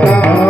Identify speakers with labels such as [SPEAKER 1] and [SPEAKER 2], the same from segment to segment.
[SPEAKER 1] Música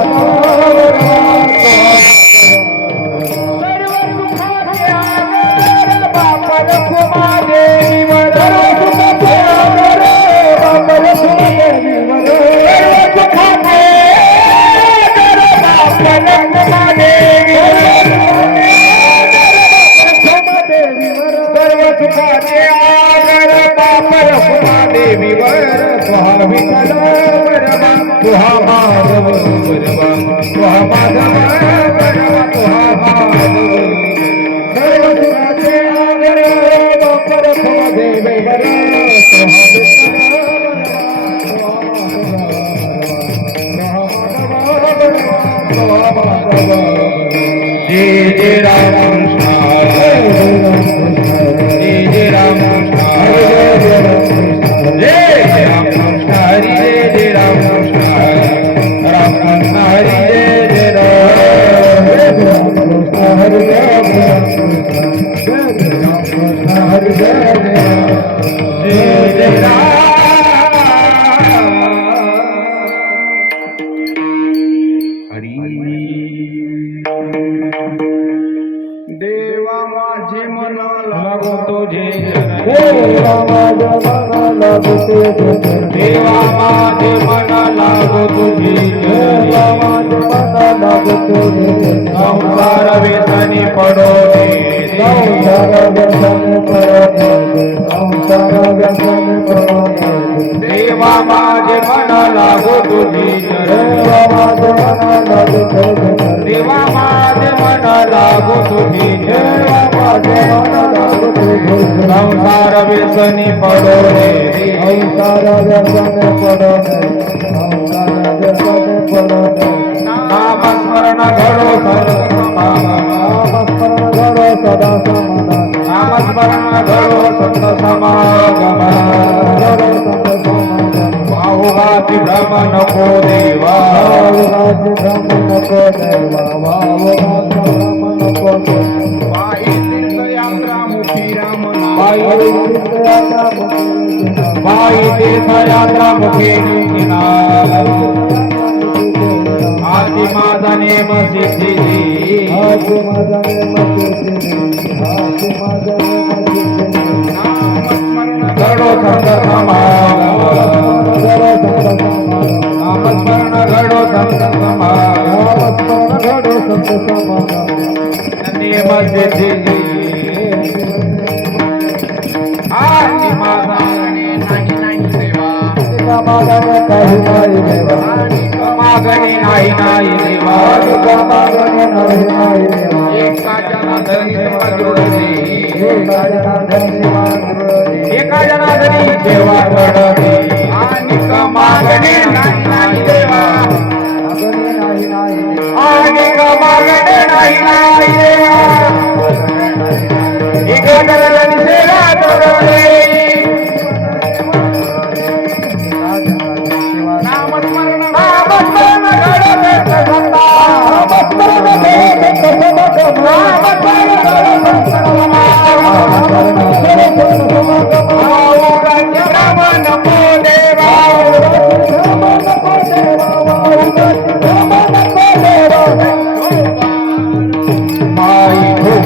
[SPEAKER 1] देवीवर तुहा Vitthal वरवा तुहा Madhav वरवा तुहा Madhav तुझे
[SPEAKER 2] देवा माझे मन लागते
[SPEAKER 1] देवा माझे मन लागो तुझी
[SPEAKER 2] देवा माझे मन लागते
[SPEAKER 1] संसार व्यसनी पडो दे
[SPEAKER 2] संसार व्यसन पडते. संसार व्यसन पडते.
[SPEAKER 1] देवा माझे मन लागो तुझी
[SPEAKER 2] देवा माझे मन लागते
[SPEAKER 1] देवा माझे मन लागो तुझी
[SPEAKER 2] देवा माझे मन लागते
[SPEAKER 1] संसार व्यसनी पडो रे
[SPEAKER 2] संसार व्यसन पडते संसार व्यसन
[SPEAKER 1] घडो सत्समागम
[SPEAKER 2] नामस्मरण घडो सदा
[SPEAKER 1] घडो भ्रम नको देवा.
[SPEAKER 2] ब्रह्म नको देवा.
[SPEAKER 1] तीर्थयात्रा मुखी आजी माझा नेम सिद्धी
[SPEAKER 2] आज माझा नेम सिद्धी आज माझा नेम सिद्धी
[SPEAKER 1] घडो संत समागम
[SPEAKER 2] घडो संत समागम
[SPEAKER 1] नामस्मरण घडो संत समागम
[SPEAKER 2] नामस्मरण घडो संत समागम
[SPEAKER 1] नेम सिद्धी
[SPEAKER 2] मागणी काही नाही देवा
[SPEAKER 1] मागणी नाही. नाही देवा
[SPEAKER 2] आणि मागणी नाही नाही देवा
[SPEAKER 1] आणि मागणी नाही नाही देवा एका जनाधनी सेवा जोडली